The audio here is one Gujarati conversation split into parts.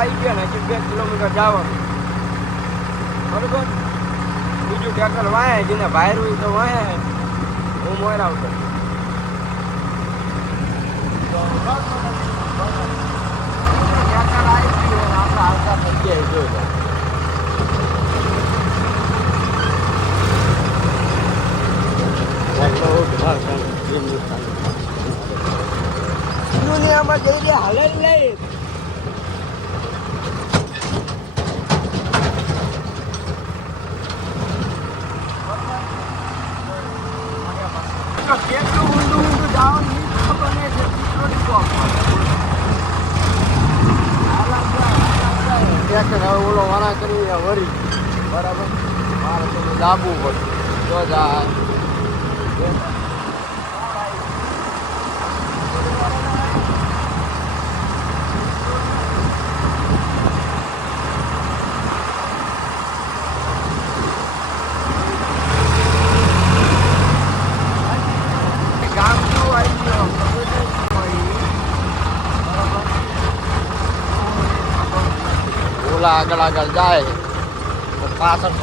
આવી ગયા ને 2 કિલોમીટર જવાનું બરોબર. બીજું ટ્રેક્ટર વાય જેને ભાયરું તો વાય હું મોર આવતો ટ્રેક્ટર આવી ગયું આપણે આવતા થઈ ગયા જોઈ લો. દુનિયામાં જઈ રહ્યા હાલે લઈ કેટલું ઊંડું જાઓ ખબર નહીં ટ્રેક્ટર હવે ઓલો વાળા કરી વળી બરાબર મારે થોડું લાવવું પડે તો જાય. આગળ આગળ જાય તો પાછળ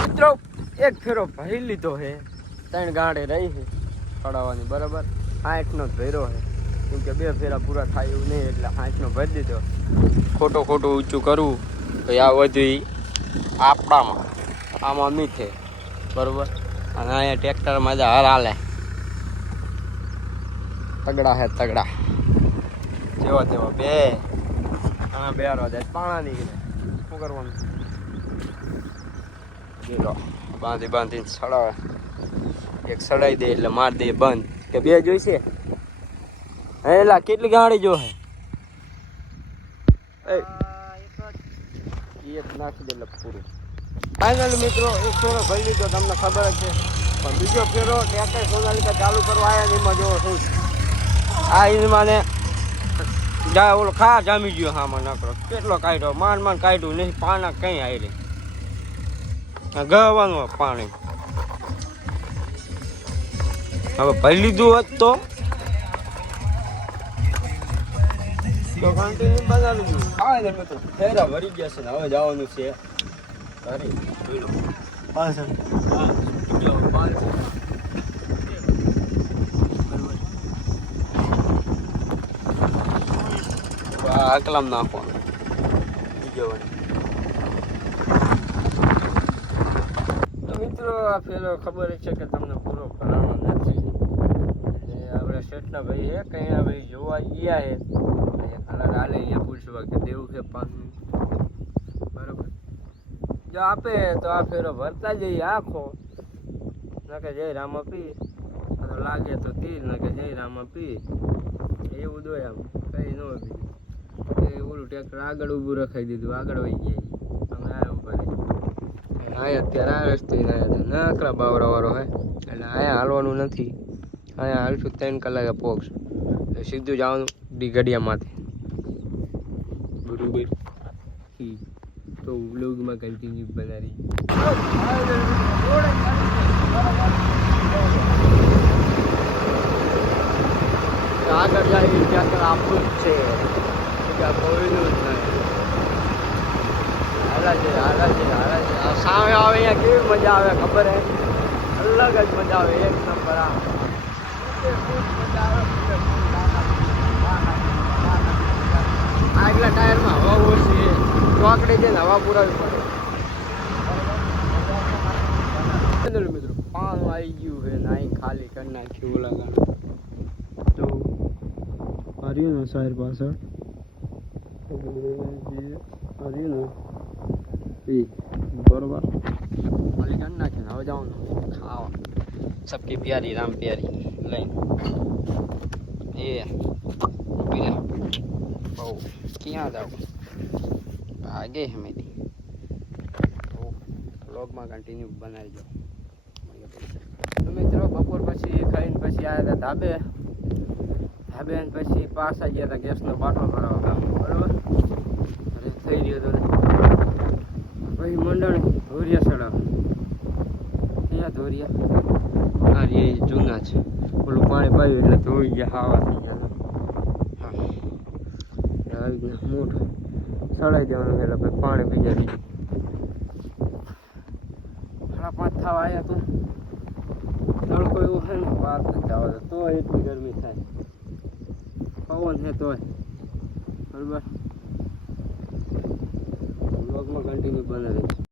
મિત્રો એક ફેરો ભરી લીધો છે 3 ગાંડે રહી છે ચડાવવાની બરાબર. 8નો જ ભર્યો છે કેમ કે 2 ફેરા પૂરા થાય એવું નહીં એટલે 8નો ભરી દીધો. ખોટું ઊંચું કરવું તો આ બધું આપણામાં આમાં મીઠે બરોબર. અને અહીંયા ટ્રેક્ટરમાં જ હર હાલે તગડા હે તગડા જેવો તેવો બે આના બેરો જાય પાણા નીકળે શું કરવાનું. જો બાંધીને સડાવે એક સડાઈ દે એટલે માર દે બંધ કે 2 જોઈશે હેલા કેટલી ગાડી જો હે એક નાખી દે એટલે પૂરું. ફાઇનલ મિત્રો એક ફેરો ભરી લીધો તમને ખબર જ છે પણ બીજો ફેરો ટ્રેક્ટર સોનાલિકા ચાલુ કરવા આવ્યા ને એમાં જોવો શું આ એમાં ને ઓલો ખા જામી ગયો હામાં નકરો કેટલો કાઢ્યો માંડ કાઢ્યું નહીં પાણા કંઈ આવી રહી ગવાનું પાણી. હવે ભરી લીધું હોત તો કન્ટિન્યુ બનાવી દીધું. આવે મિત્રો ફેરા ભરી ગયા છે ને હવે જવાનું છે ઘરે. જોઈ લો આકલામ નાખવાનું બીજો. તો મિત્રો આ ફેરો ખબર છે કે તમને પૂરો કરવાનો નથી. આપણે શેઠના ભાઈ છે કઈ ભાઈ જોવા ગયા છે કલર હાલે અહીંયા પૂછવા કે દેવું છે પાછું બરોબર. જો આપે તો આ ફેરો ભરતા જઈએ આખો નકે જય રામા પી લાગે તો તીર નકે જય રામા પી એવું દોય આમ કઈ ન પી ઓલું ટ્રેક્ટર આગળ ઊભું રખાઈ દીધું આગળ વહી ગયા અમે આવ્યા ઉપર અહીંયા અત્યારે આ રસ્તે નાકડા બાવરા વાળો હે એટલે અહીંયા હાલવાનું નથી. અહીંયા હાલશું 3 કલાકે પહોંચશું સીધું જવાનું ગડિયામાંથી બરોબર. તો વ્લોગમાં કન્ટિન્યુ બનાવી આગળ જાય ટ્રેક્ટર આપણું જ છે કોઈનું જ નહીં. હાલા છે સામે આવે અહીંયા કેવી મજા આવે ખબર હે અલગ જ મજા આવે એક નંબર. આગલા ટાયરમાં હવા ઓછી ચોકડી છે ને હવા પુરાવી પડે. મિત્રો પાણી આવી ગયું છે ને અહીં ખાલી કરી નાખ્યું ઓલા તો હર્યું ને સાહેબ પાછળ હર્યું ને બરોબર ખાલી કરી નાખ્યું હવે જવાનું ખાવા સબકી પ્યારી રામ પ્યારી લઈને એ ઉભી રહે બહુ ક્યાં જાવ ભાગે હમેથી વ્લોગમાં કન્ટિન્યુ બનાવી દો. તો મિત્રો બપોર પછી ખાઈને પછી આવ્યા હતા ધાબે પછી પાછા ગયા હતા ગેસનો બાટલો ભરાવા ગામ બરાબર અરે થઈ રહ્યો હતો ને પછી મંડળ ભૂરિયા સડા જ ઓલું પાણી પાયું એટલે ધોઈ ગયા હાવા થઈ ગયા હા આવી ગયા મોઢું સળાઈ દેવાનું એટલે પછી પાણી પી જાય બીજું 5:30 થવા આવ્યા તો તડકો એવો છે ને વાત નથી આવતો તો એટલી ગરમી થાય પવન છે તોય બરાબર બ્લોગમાં કન્ટિન્યુ બનાવી